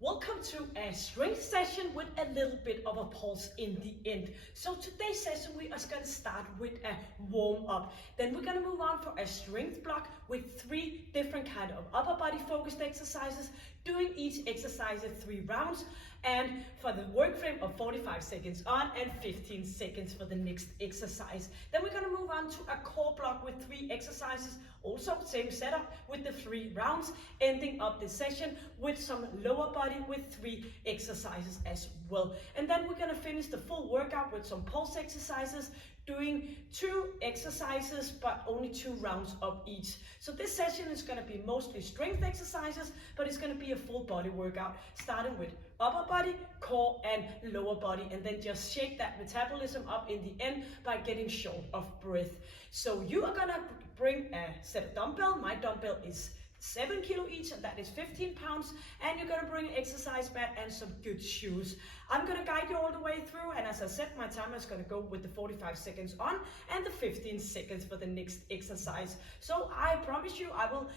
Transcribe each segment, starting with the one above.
Welcome to a strength session with a little bit of a pulse in the end. So today's session we are going to start with a warm up. Then we're going to move on for a strength block with 3 different kind of upper body focused exercises, doing each exercise in 3 rounds, and for the work frame of 45 seconds on and 15 seconds for the next exercise. Then we're going to move on to a core block with 3 exercises, also same setup with the 3 rounds, ending up this session with some lower body with 3 exercises as well. And then we're going to finish the full workout with some pulse exercises, doing 2 exercises but only 2 rounds of each. So this session is going to be mostly strength exercises, but it's going to be a full body workout, starting with upper body, core and lower body, and then just shake that metabolism up in the end by getting short of breath. So you are going to bring a set of dumbbell. My dumbbell is 7 kilo each, and that is 15 pounds, and you're going to bring an exercise mat and some good shoes. I'm going to guide you all the way through, and as I said, my timer is going to go with the 45 seconds on and the 15 seconds for the next exercise. So I promise you I will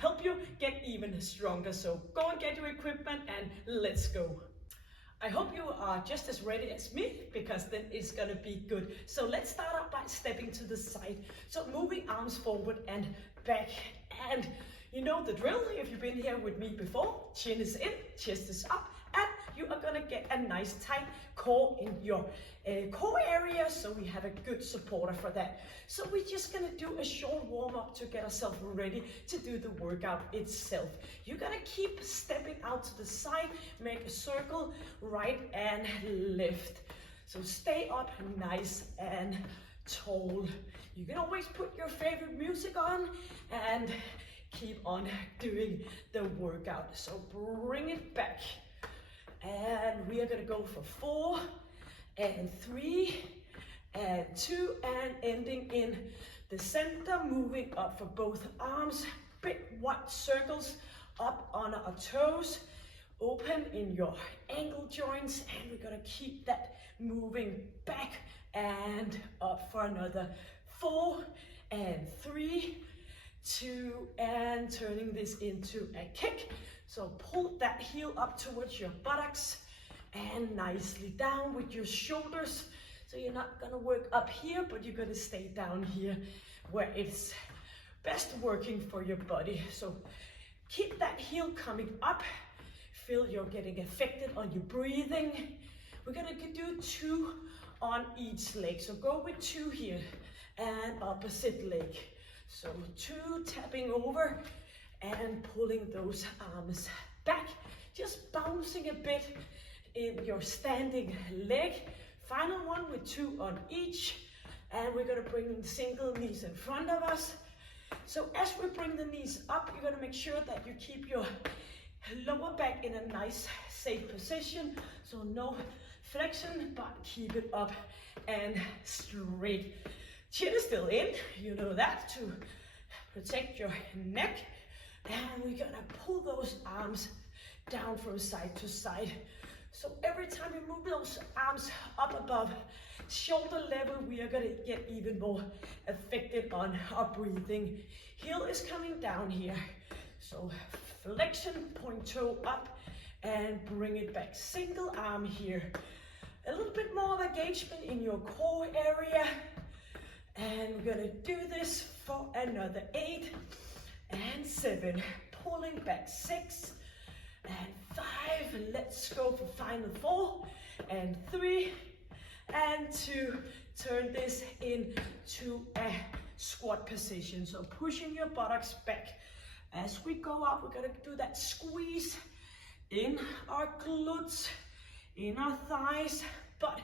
help you get even stronger. So go and get your equipment and let's go. I hope you are just as ready as me, because then it's gonna be good. So let's start out by stepping to the side. So moving arms forward and back, and you know the drill if you've been here with me before. Chin is in, chest is up, and you are gonna get a nice tight core in your core area, so we have a good supporter for that. So we're just gonna do a short warm up to get ourselves ready to do the workout itself. You're gonna keep stepping out to the side, make a circle, right and left. So stay up nice and tall. You can always put your favorite music on and keep on doing the workout. So bring it back. And we are gonna go for 4 and 3 and 2 and ending in the center, moving up for both arms, big wide circles up on our toes, open in your ankle joints, and we're gonna keep that moving back and up for another 4 and 3, 2 and turning this into a kick. So pull that heel up towards your buttocks and nicely down with your shoulders. So you're not gonna work up here, but you're gonna stay down here where it's best working for your body. So keep that heel coming up. Feel you're getting affected on your breathing. We're gonna do 2 on each leg. So go with 2 here and opposite leg. So 2 tapping over and pulling those arms back, just bouncing a bit in your standing leg. Final one with 2 on each, and we're gonna bring the single knees in front of us. So as we bring the knees up, you're gonna make sure that you keep your lower back in a nice safe position, so no flexion, but keep it up and straight. Chin is still in, you know that, to protect your neck. And we're gonna pull those arms down from side to side. So every time we move those arms up above shoulder level, we are gonna get even more affected on our breathing. Heel is coming down here. So flexion, point toe up and bring it back. Single arm here. A little bit more of engagement in your core area. And we're gonna do this for another 8 and 7, pulling back 6 and 5. Let's go for final 4 and 3 and 2. Turn this into a squat position. So pushing your buttocks back. As we go up, we're gonna do that squeeze in our glutes, in our thighs, but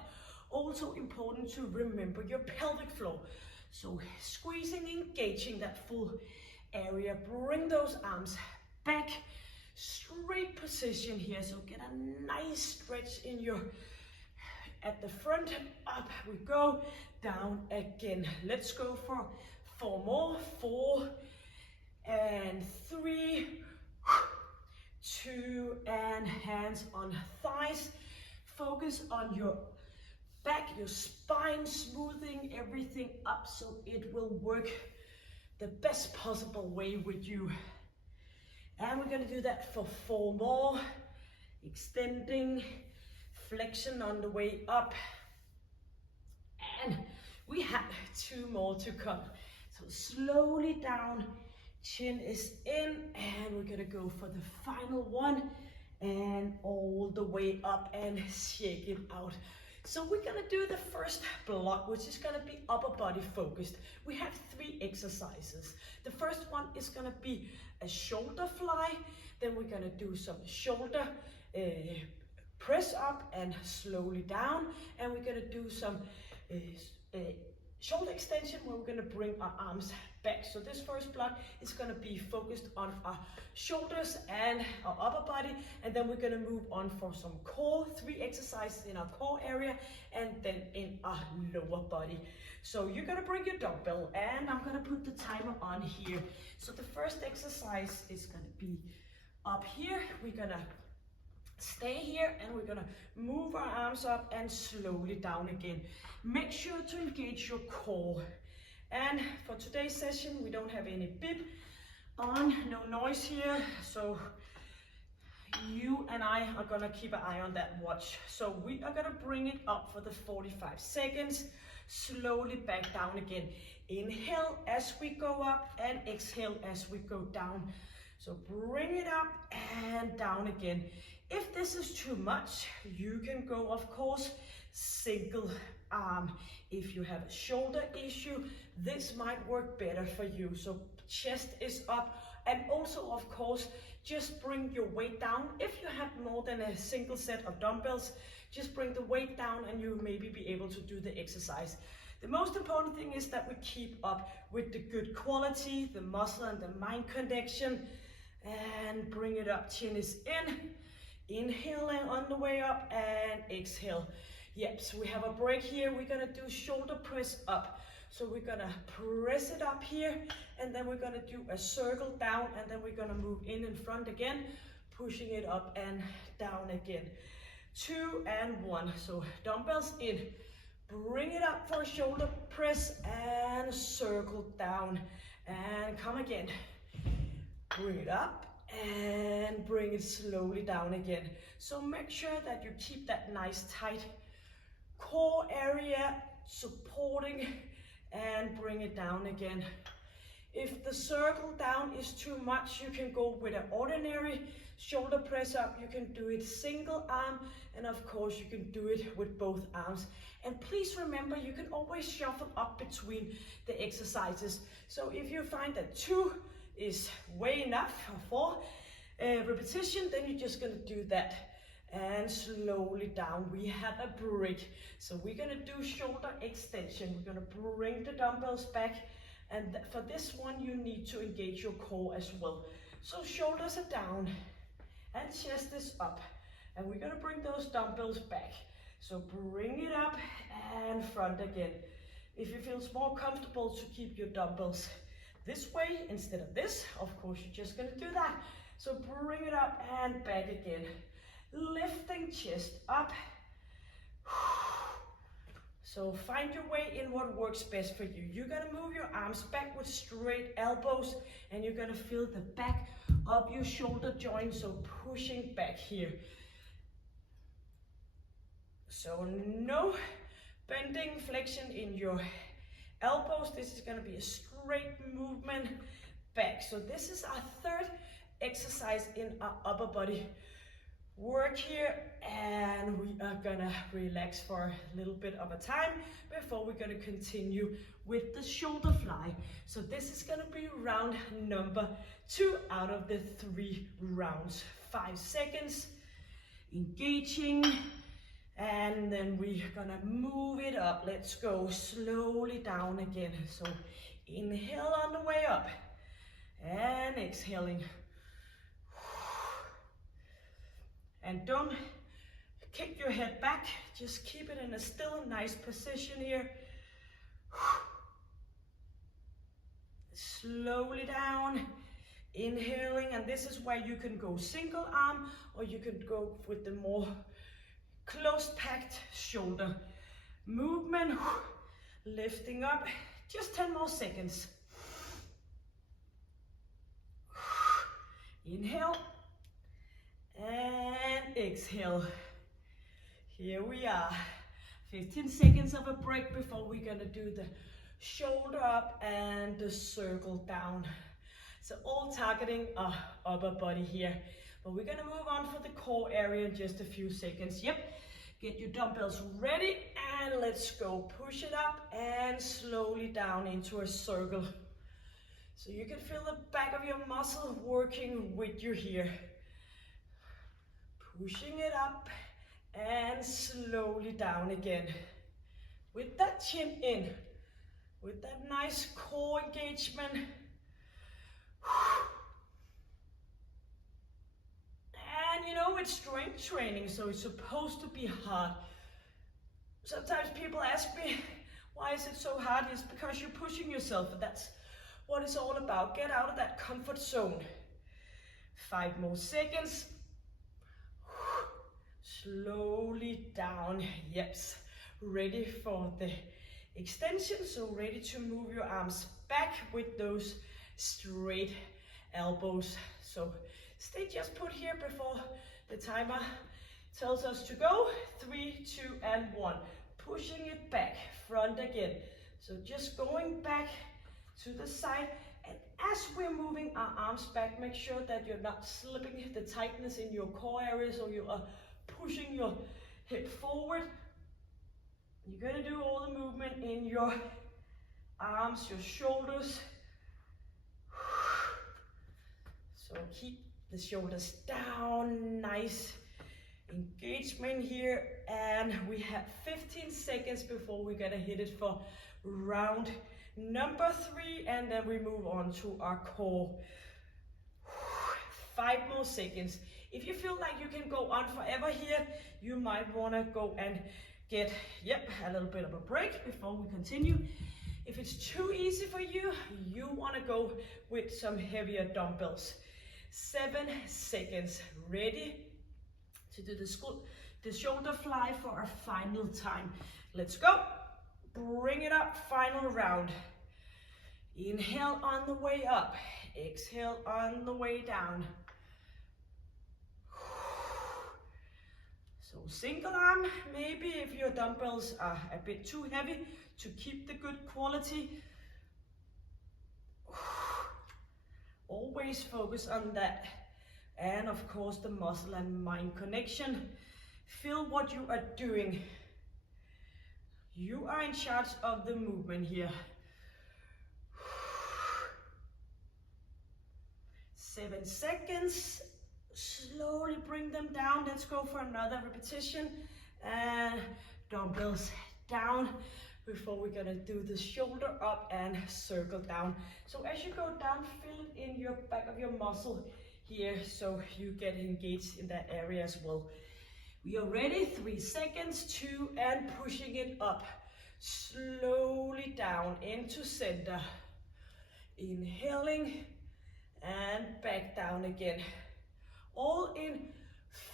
also important to remember your pelvic floor. So squeezing, engaging that full area. Bring those arms back, straight position here. So get a nice stretch in your, at the front, up we go, down again. Let's go for 4 more, 4 and 3, 2 and hands on thighs. Focus on your back, your spine, smoothing everything up so it will work the best possible way with you. And we're going to do that for 4 more. extending, flexion on the way up, and we have 2 more to come. So slowly down, chin is in, and we're gonna go for the final one, and all the way up and shake it out. So we're gonna do the first block, which is gonna be upper body focused. We have 3 exercises. The first one is gonna be a shoulder fly. Then we're gonna do some shoulder press up and slowly down. And we're gonna do some shoulder extension where we're gonna bring our arms back. So this first block is gonna be focused on our shoulders and our upper body, and then we're gonna move on for some core, 3 exercises in our core area, and then in our lower body. So you're gonna bring your dumbbell, and I'm gonna put the timer on here. So the first exercise is gonna be up here. We're gonna stay here, and we're gonna move our arms up and slowly down again. Make sure to engage your core. And for today's session, we don't have any bip on, no noise here. So you and I are gonna keep an eye on that watch. So we are gonna bring it up for the 45 seconds, slowly back down again. Inhale as we go up and exhale as we go down. So bring it up and down again. If this is too much, you can go, of course, single arm. If you have a shoulder issue, this might work better for you. So chest is up, and also, of course, just bring your weight down. If you have more than a single set of dumbbells, just bring the weight down and you maybe be able to do the exercise. The most important thing is that we keep up with the good quality, the muscle and the mind connection, and bring it up. Chin is in, inhaling on the way up, and exhale. Yep, so we have a break here. We're gonna do shoulder press up. So we're gonna press it up here, and then we're gonna do a circle down, and then we're gonna move in front again, pushing it up and down again. 2 and 1. So dumbbells in, bring it up for a shoulder press and circle down, and come again. Bring it up and bring it slowly down again. So make sure that you keep that nice tight core area supporting, and bring it down again. If the circle down is too much, you can go with an ordinary shoulder press up. You can do it single arm, and of course you can do it with both arms. And please remember, you can always shuffle up between the exercises. So if you find that 2 is way enough for 4 repetition, then you're just gonna do that. And slowly down, we have a break. So we're gonna do shoulder extension. We're gonna bring the dumbbells back, and for this one you need to engage your core as well. So shoulders are down and chest is up, and we're gonna bring those dumbbells back. So bring it up and front again. If it feels more comfortable to keep your dumbbells this way instead of this, of course you're just gonna do that. So bring it up and back again. Lifting chest up. So find your way in what works best for you. You're gonna move your arms back with straight elbows, and you're gonna feel the back of your shoulder joint, so pushing back here. So no bending, flexion in your elbows. This is gonna be a straight movement back. So this is our 3rd exercise in our upper body work here, and we are gonna relax for a little bit of a time before we're gonna continue with the shoulder fly. So this is gonna be round number 2 out of the 3 rounds. 5 seconds, engaging, and then we're gonna move it up. Let's go slowly down again. So inhale on the way up, and exhaling. And don't kick your head back, just keep it in a still nice position here. Slowly down, inhaling, and this is where you can go single arm, or you can go with the more close packed shoulder movement. Lifting up, just 10 more seconds. Inhale. And exhale. Here we are. 15 seconds of a break before we're gonna do the shoulder up and the circle down. So all targeting our upper body here. But we're gonna move on for the core area in just a few seconds. Yep, get your dumbbells ready and let's go. Push it up and slowly down into a circle. So you can feel the back of your muscle working with you here. Pushing it up and slowly down again. With that chin in, with that nice core engagement. And you know, it's strength training, so it's supposed to be hard. Sometimes people ask me, why is it so hard? It's because you're pushing yourself, and that's what it's all about. Get out of that comfort zone. 5 more seconds. Slowly down. Yes. Ready for the extension. So ready to move your arms back with those straight elbows. So stay just put here before the timer tells us to go. 3, 2, and 1. Pushing it back. Front again. So just going back to the side, and as we're moving our arms back, make sure that you're not slipping the tightness in your core areas, or you are pushing your hip forward. You're gonna do all the movement in your arms, your shoulders. So keep the shoulders down, nice engagement here, and we have 15 seconds before we're gonna hit it for round number 3, and then we move on to our core. 5 more seconds. If you feel like you can go on forever here, you might want to go and get, a little bit of a break before we continue. If it's too easy for you, you want to go with some heavier dumbbells. 7 seconds. Ready to do the shoulder fly for a final time. Let's go. Bring it up, final round. Inhale on the way up, exhale on the way down. So single arm, maybe if your dumbbells are a bit too heavy to keep the good quality. Always focus on that. And of course the muscle and mind connection. Feel what you are doing. You are in charge of the movement here. 7 seconds. Slowly bring them down. Let's go for another repetition. And dumbbells down before we're gonna do the shoulder up and circle down. So as you go down, feel it in your back of your muscle here, so you get engaged in that area as well. We are ready. 3 seconds, 2, and pushing it up. Slowly down into center. Inhaling and back down again. All in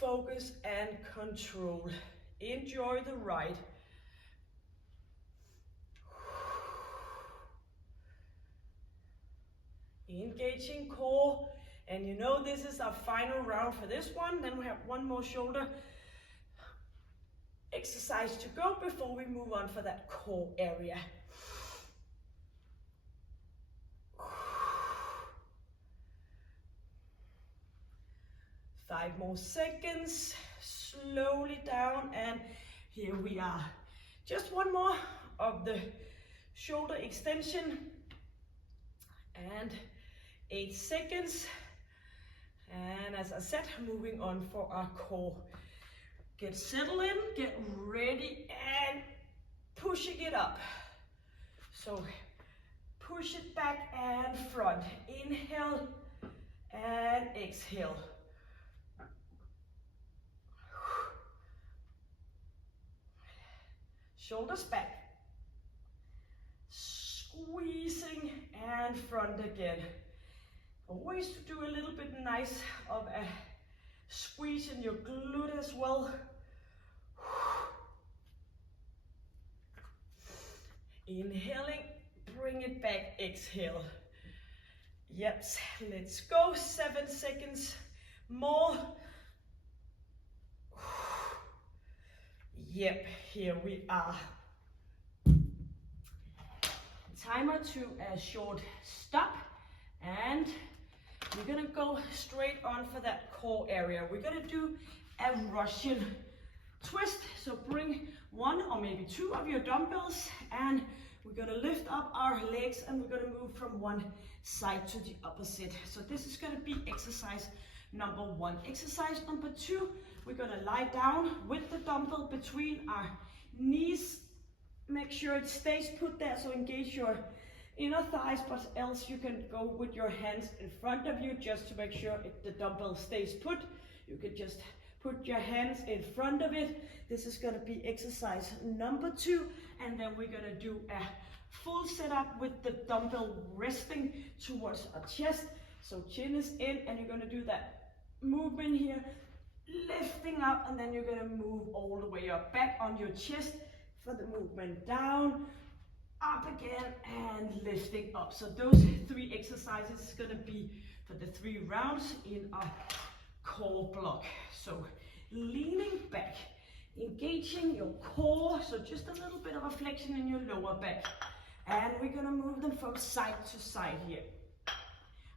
focus and control. Enjoy the ride. Engaging core. And you know this is our final round for this one. Then we have one more shoulder exercise to go before we move on for that core area. Five more seconds, slowly down, and here we are. Just one more of the shoulder extension, and 8 seconds. And as I said, moving on for our core. Get settled in, get ready, and pushing it up. So push it back and front. Inhale and exhale. Shoulders back. Squeezing and front again. Always do a little bit nice of a squeeze in your glute as well. Inhaling, bring it back, exhale. Yep, let's go. 7 seconds more. Yep, here we are. Timer to a short stop, and we're gonna go straight on for that core area. We're gonna do a Russian twist. So bring one or maybe two of your dumbbells, and we're gonna lift up our legs and we're gonna move from one side to the opposite. So this is gonna be exercise number one. Exercise number two, we're gonna lie down with the dumbbell between our knees. Make sure it stays put there, so engage your inner thighs, but else you can go with your hands in front of you just to make sure the dumbbell stays put. You can just put your hands in front of it. This is gonna be exercise number two, and then we're gonna do a full setup with the dumbbell resting towards our chest. So chin is in, and you're gonna do that movement here, lifting up, and then you're gonna move all the way up, back on your chest for the movement, down, up again, and lifting up. So those three exercises is gonna be for the 3 rounds in our core block. So leaning back, engaging your core, so just a little bit of a flexion in your lower back. And we're gonna move them from side to side here.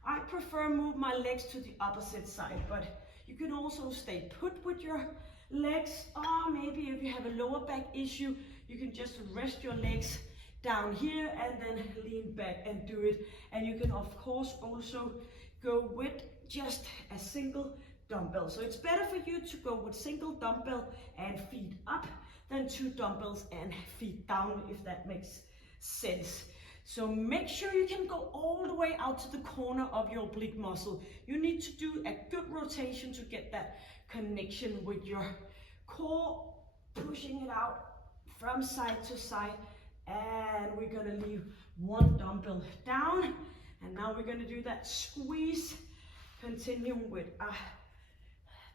I prefer move my legs to the opposite side, but you can also stay put with your legs, or maybe if you have a lower back issue, you can just rest your legs down here and then lean back and do it. And you can of course also go with just a single dumbbell. So it's better for you to go with single dumbbell and feet up than 2 dumbbells and feet down, if that makes sense. So make sure you can go all the way out to the corner of your oblique muscle. You need to do a good rotation to get that connection with your core, pushing it out from side to side. And we're gonna leave 1 dumbbell down, and now we're gonna do that squeeze, continuing with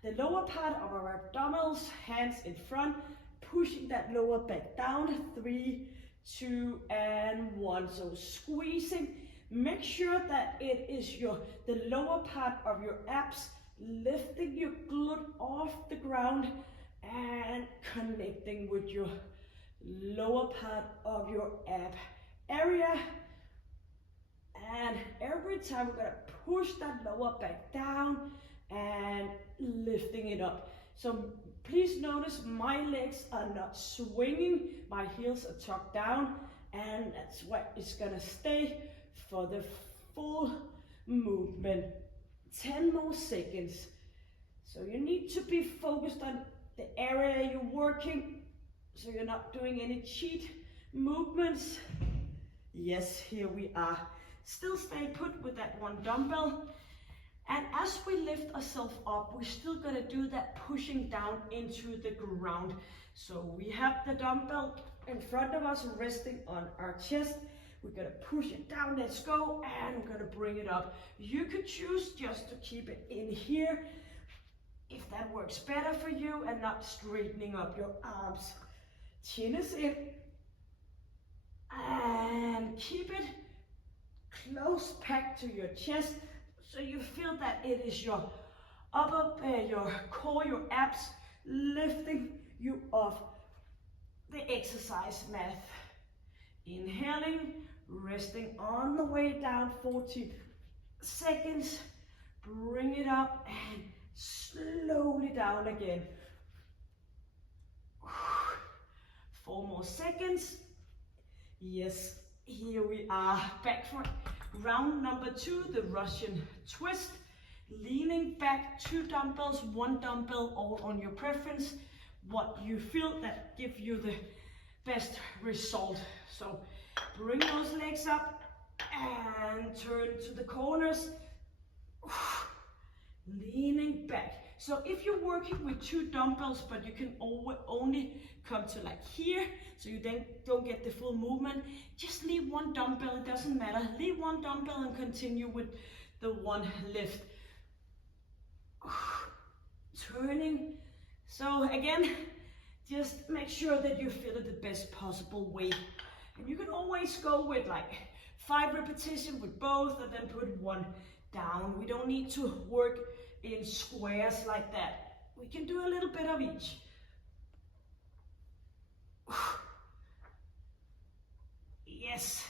the lower part of our abdominals, hands in front, pushing that lower back down. 3, 2, and 1. So squeezing, make sure that it is the lower part of your abs, lifting your glute off the ground and connecting with your lower part of your ab area. And every time we're gonna push that lower back down and lifting it up. So please notice my legs are not swinging, my heels are tucked down, and that's what is gonna stay for the full movement. 10 more seconds. So you need to be focused on the area you're working, so you're not doing any cheat movements. Yes, here we are. Still stay put with that 1 dumbbell. And as we lift ourselves up, we're still gonna do that pushing down into the ground. So we have the dumbbell in front of us, resting on our chest. We're gonna push it down, let's go, and we're gonna bring it up. You could choose just to keep it in here, if that works better for you, and not straightening up your arms. Chin is in, and keep it close packed to your chest, so you feel that it is your your core, your abs, lifting you off the exercise mat. Inhaling, resting on the way down, 40 seconds. Bring it up and slowly down again. 4 more seconds. Yes, here we are, back for round number 2, the Russian twist. Leaning back, 2 dumbbells, 1 dumbbell, all on your preference. What you feel that give you the best result. So bring those legs up and turn to the corners. Leaning back. So if you're working with 2 dumbbells, but you can only come to like here, so you then don't get the full movement, just leave 1 dumbbell, it doesn't matter. Leave 1 dumbbell and continue with the 1 lift. Turning. So again, just make sure that you feel it the best possible way. And you can always go with like 5 repetitions with both, and then put 1 down. We don't need to work in squares like that. We can do a little bit of each. Yes.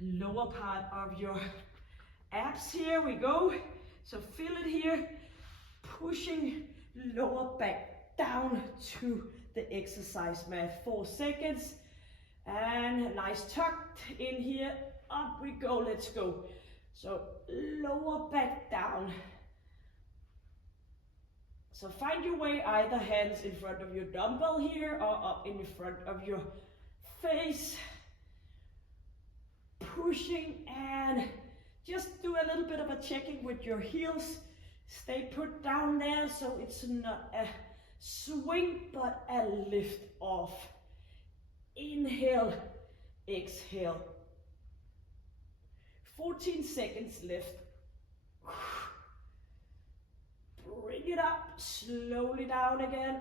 Lower part of your abs, here we go. So feel it here, pushing lower back down to the exercise mat. 4 seconds, and nice tucked in here, up we go, let's go. So lower back down. So find your way, either hands in front of your dumbbell here or up in the front of your face. Pushing, and just do a little bit of a checking with your heels. Stay put down there so it's not a swing but a lift off. Inhale, exhale. 14 seconds left. Bring it up, slowly down again.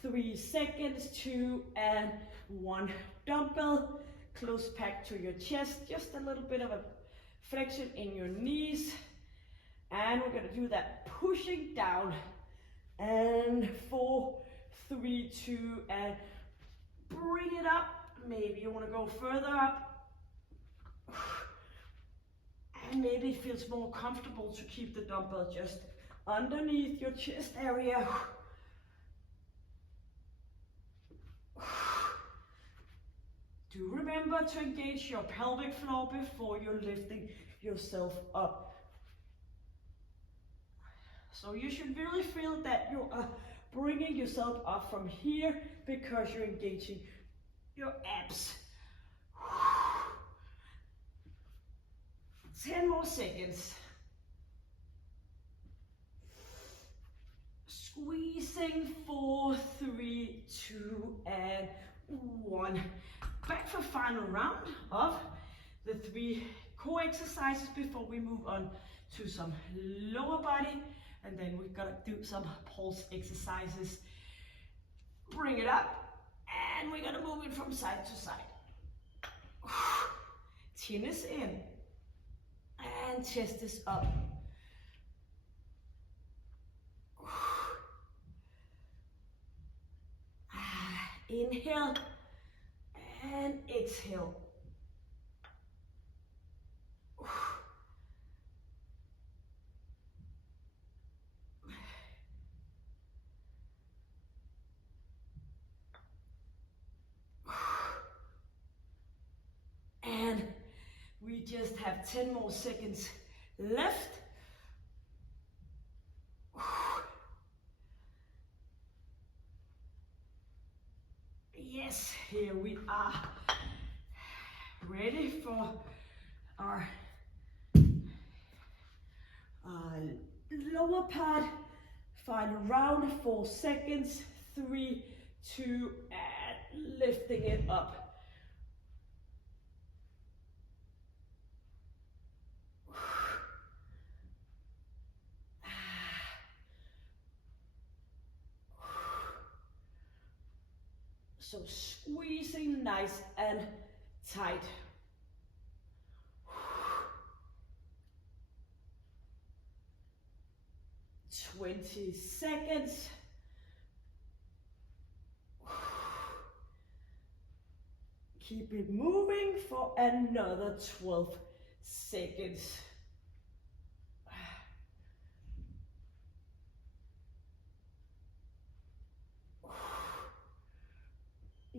3 seconds, 2 and 1. Dumbbell, close back to your chest, just a little bit of a flexion in your knees. And we're gonna do that pushing down. And 4, 3, 2, and bring it up. Maybe you wanna go further up. And maybe it feels more comfortable to keep the dumbbell just underneath your chest area. Do remember to engage your pelvic floor before you're lifting yourself up. So you should really feel that you are bringing yourself up from here because you're engaging your abs. 10 more seconds. Squeezing, 4, 3, 2, and 1. Back for final round of the 3 core exercises before we move on to some lower body, and then we're gonna do some pulse exercises. Bring it up, and we're gonna move it from side to side. Chin is in, and chest is up. Inhale and exhale. And we just have 10 more seconds left. Yes, here we are, ready for our lower part. Final round, 4 seconds, 3, 2, and lifting it up. So squeezing nice and tight. "20 seconds. Keep it moving for another 12 seconds.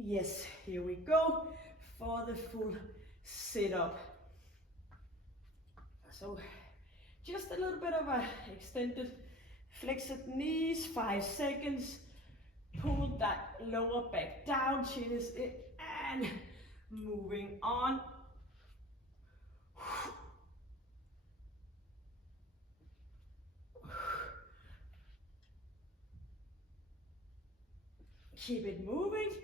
Yes, here we go for the full sit-up. So just a little bit of a extended flexed knees, 5 seconds. Pull that lower back down, chin is in, and moving on. Keep it moving.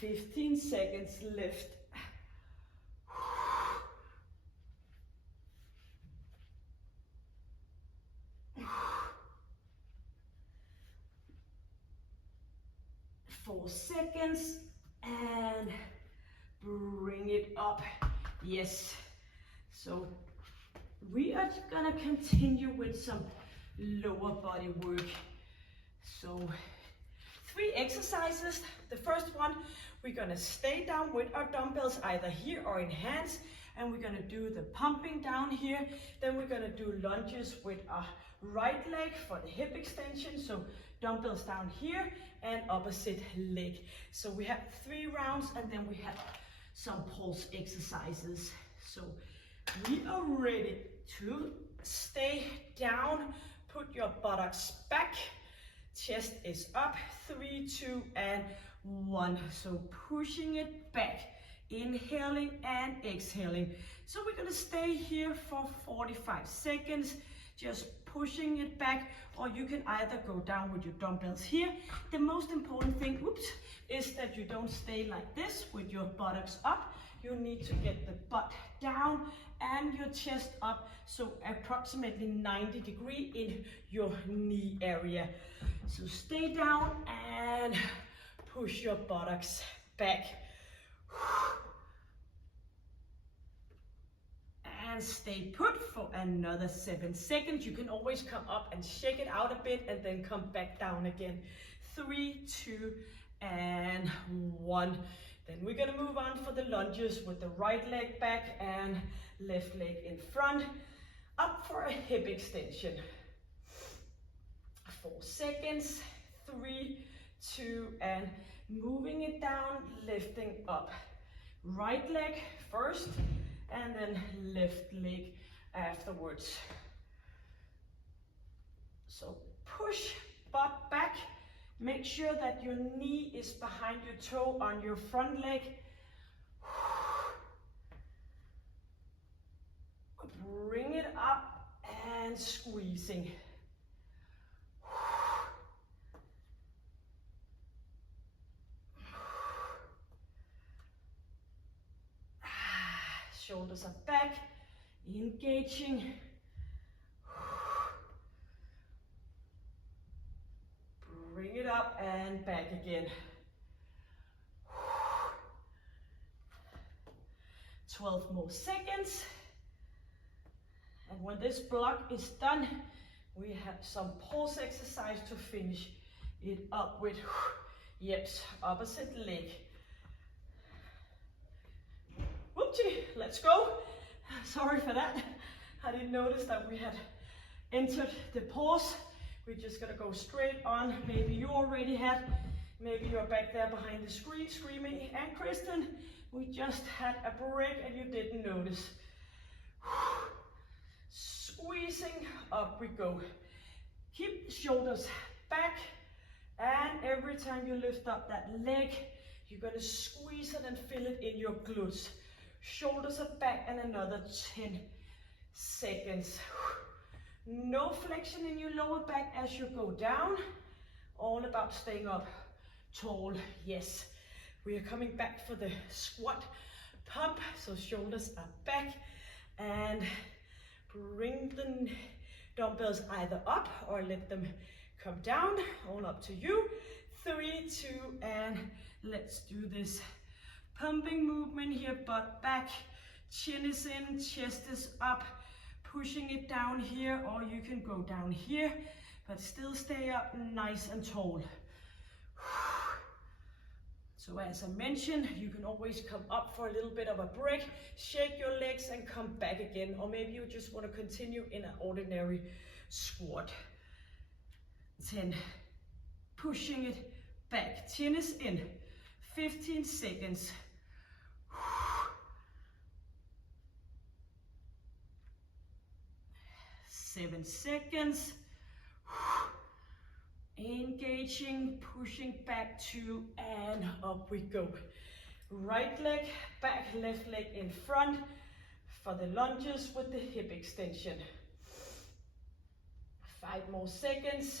"15 seconds left. 4 seconds, and bring it up. Yes. So we are gonna continue with some lower body work. So 3 exercises. The first one, we're gonna stay down with our dumbbells either here or in hands, and we're gonna do the pumping down here. Then we're gonna do lunges with our right leg for the hip extension. So dumbbells down here and opposite leg. So we have 3 rounds, and then we have some pulse exercises. So we are ready to stay down. Put your buttocks back. Chest is up. 3, 2, and 1. So pushing it back. Inhaling and exhaling. So we're gonna stay here for 45 seconds. Just pushing it back, or you can either go down with your dumbbells here. The most important thing, is that you don't stay like this with your buttocks up. You need to get the butt down and your chest up, so approximately 90 degrees in your knee area. So stay down and push your buttocks back. And stay put for another 7 seconds. You can always come up and shake it out a bit and then come back down again. 3, 2, and 1. Then we're gonna move on for the lunges with the right leg back and left leg in front. Up for a hip extension. 4 seconds. 3, 2, and moving it down, lifting up. Right leg first, and then left leg afterwards. So push butt back. Make sure that your knee is behind your toe on your front leg. Bring it up and squeezing. Shoulders are back, engaging. Bring it up and back again. 12 more seconds. And when this block is done, we have some pulse exercise to finish it up with. Yep, opposite leg. Whoopsie, let's go. Sorry for that. I didn't notice that we had entered the pause. We're just gonna go straight on. Maybe you already had, maybe you're back there behind the screen screaming, and Kristen, we just had a break and you didn't notice. Squeezing, up we go. Keep the shoulders back, and every time you lift up that leg, you're gonna squeeze it and feel it in your glutes. Shoulders are back, and another 10 seconds. No flexion in your lower back as you go down. All about staying up tall. Yes, we are coming back for the squat pump. So shoulders are back, and bring the dumbbells either up or let them come down. All up to you. 3, 2, and let's do this pumping movement here. Butt back, chin is in, chest is up. Pushing it down here, or you can go down here, but still stay up nice and tall. So as I mentioned, you can always come up for a little bit of a break, shake your legs and come back again, or maybe you just want to continue in an ordinary squat. 10, pushing it back, chin is in, 15 seconds. 7 seconds. Engaging, pushing back 2, and up we go. Right leg back, left leg in front for the lunges with the hip extension. 5 more seconds.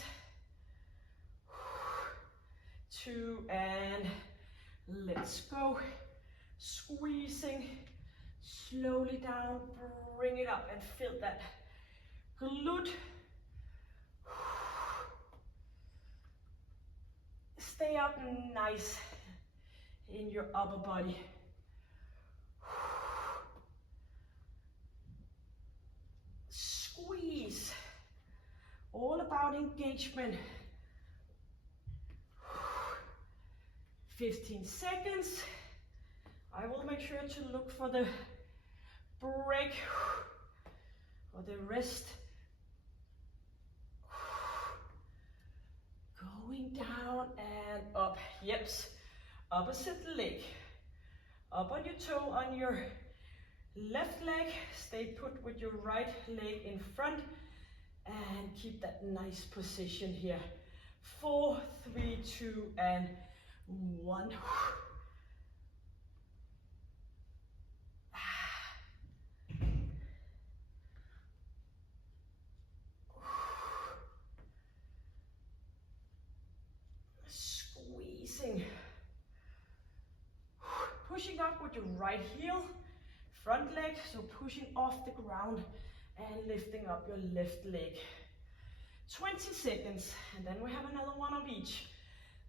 2, and let's go. Squeezing slowly down, bring it up and feel that glute. Stay up nice in your upper body. Squeeze. All about engagement. 15 seconds. I will make sure to look for the break or the rest. Going down and up. Yep. Opposite leg. Up on your toe on your left leg. Stay put with your right leg in front and keep that nice position here. 4, 3, 2, and 1. Squeezing. Pushing up with your right heel, front leg, so pushing off the ground and lifting up your left leg. 20 seconds, and then we have another one of each.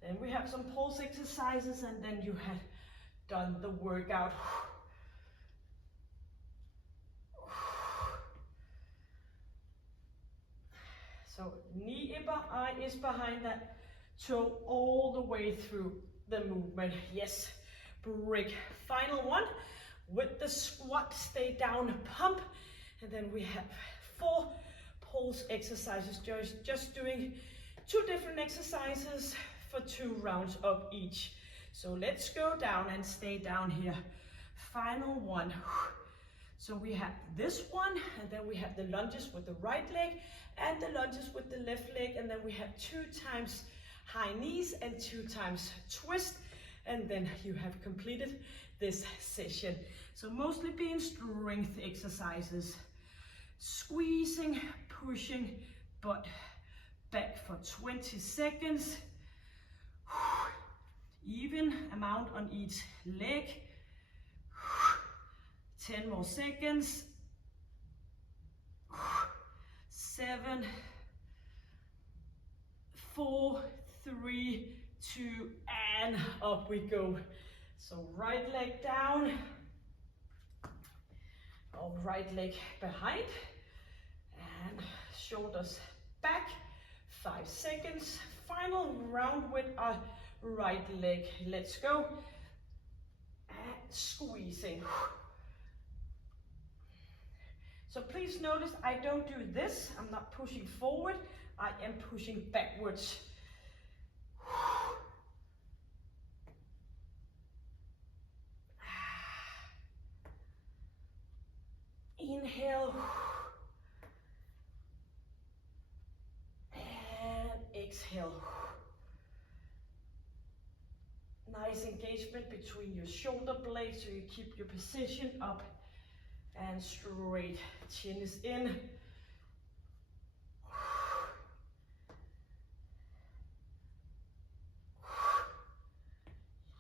Then we have some pulse exercises, and then you have done the workout. So knee is behind that toe all the way through the movement. Yes, break. Final one with the squat, stay down, pump, and then we have 4 pulse exercises, just doing 2 different exercises for 2 rounds of each. So let's go down and stay down here. Final one. So we have this one, and then we have the lunges with the right leg and the lunges with the left leg, and then we have 2 times high knees and 2 times twist, and then you have completed this session. So mostly being strength exercises. Squeezing, pushing, butt back for 20 seconds. Even amount on each leg. 10 more seconds. 7, 4, 3, 2, and up we go. So right leg down, or right leg behind, and shoulders back. 5 seconds. Final round with our right leg. Let's go. And squeezing. So please notice I don't do this. I'm not pushing forward. I am pushing backwards. Inhale. And exhale. Nice engagement between your shoulder blades so you keep your position up and straight. Chin is in.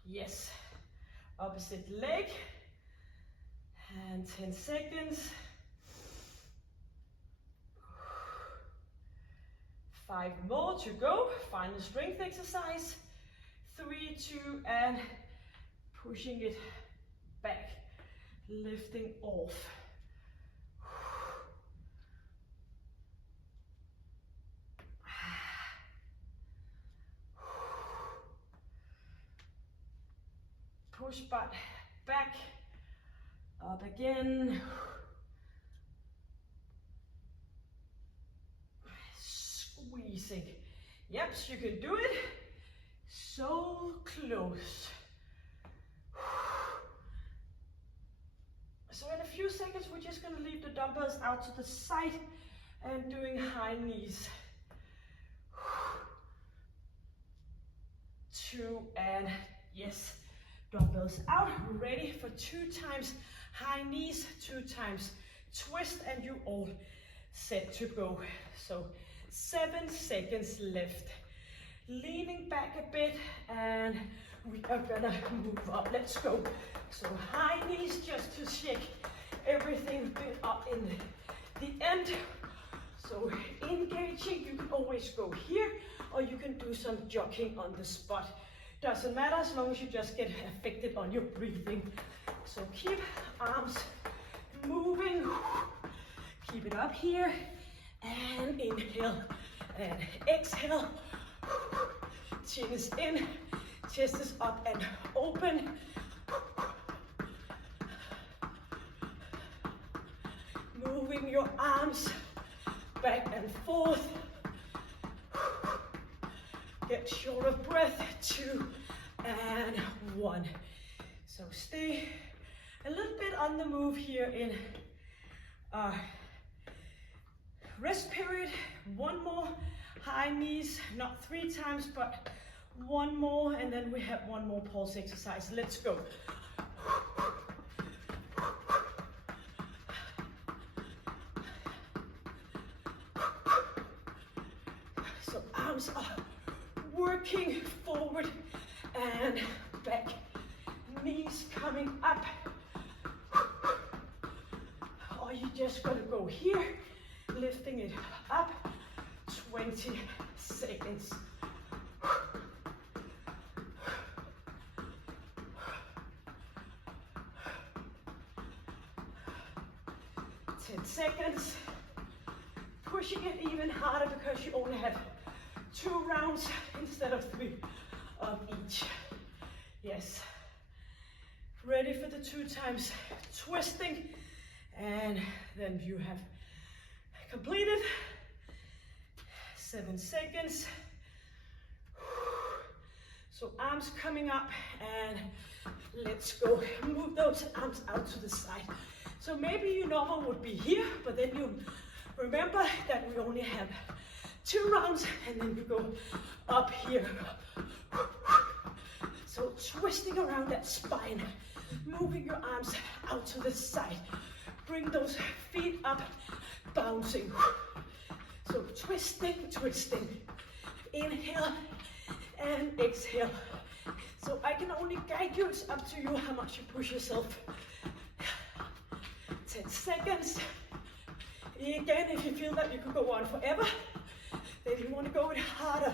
Yes. Opposite leg. And 10 seconds. 5 more to go. Final strength exercise. 3, 2, and pushing it back. Lifting off. Push butt back. Up again. Squeezing. Yep, you can do it. So close. So in a few seconds, we're just going to leave the dumbbells out to the side and doing high knees. 2, and yes, dumbbells out. Ready for 2 times high knees, 2 times twist, and you all set to go. So 7 seconds left. Leaning back a bit, and we are gonna move up. Let's go. So high knees just to shake everything built up in the end. So engaging, you can always go here or you can do some jogging on the spot. Doesn't matter as long as you just get affected on your breathing. So keep arms moving. Keep it up here. And inhale and exhale. Chin is in, chest is up and open. Moving your arms back and forth. Get short of breath, 2 and 1. So stay a little bit on the move here in our rest period. 1 more high knees, not 3 times, but 1 more, and then we have 1 more pulse exercise. Let's go. So arms are working forward and back. Knees coming up. Or you just gonna go here, lifting it up. 20 seconds. 10 seconds. Pushing it even harder because you only have 2 rounds instead of 3 of each. Yes. Ready for the 2 times twisting, and then you have completed. 7 seconds. So arms coming up, and let's go. Move those arms out to the side. So maybe your normal would be here, but then you remember that we only have 2 rounds, and then you go up here. So twisting around that spine, moving your arms out to the side. Bring those feet up, bouncing. So twisting, twisting. Inhale and exhale. So I can only guide you, it's up to you how much you push yourself. 10 seconds. Again, if you feel that you could go on forever, then you want to go it harder.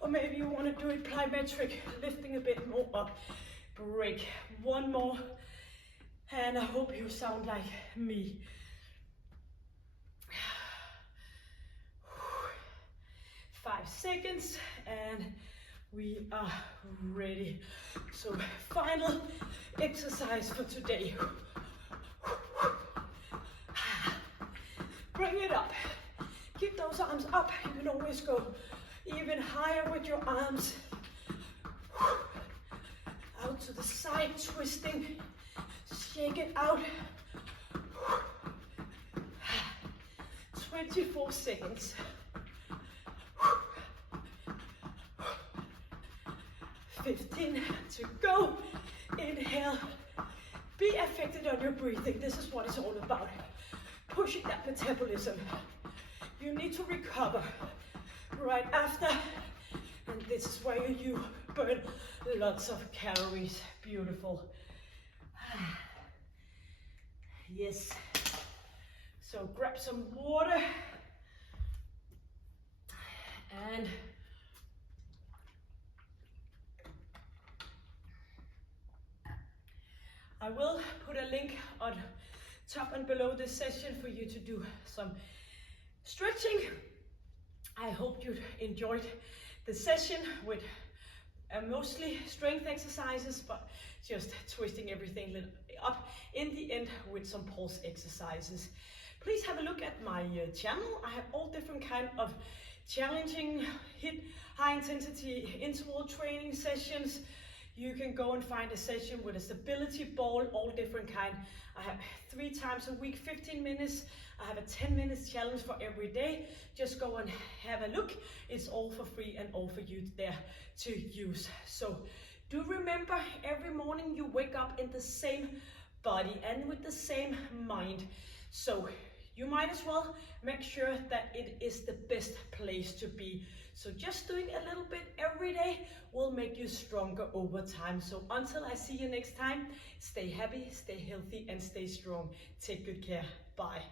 Or maybe you want to do it plyometric, lifting a bit more up. Break. 1 more. And I hope you sound like me. 5 seconds, and we are ready. So final exercise for today. Bring it up. Keep those arms up. You can always go even higher with your arms. Out to the side, twisting. Shake it out. 24 seconds. 15 to go. Inhale. Be affected on your breathing. This is what it's all about. Pushing that metabolism. You need to recover right after. And this is where you burn lots of calories. Beautiful. Yes. So grab some water. And I will put a link on top and below this session for you to do some stretching. I hope you enjoyed the session with mostly strength exercises, but just twisting everything a little up in the end with some pulse exercises. Please have a look at my channel. I have all different kind of challenging high intensity interval training sessions. You can go and find a session with a stability ball, all different kind. I have 3 times a week, 15 minutes. I have a 10 minutes challenge for every day. Just go and have a look. It's all for free and all for you there to use. So do remember, every morning you wake up in the same body and with the same mind. So you might as well make sure that it is the best place to be. So just doing a little bit every day will make you stronger over time. So until I see you next time, stay happy, stay healthy, and stay strong. Take good care. Bye.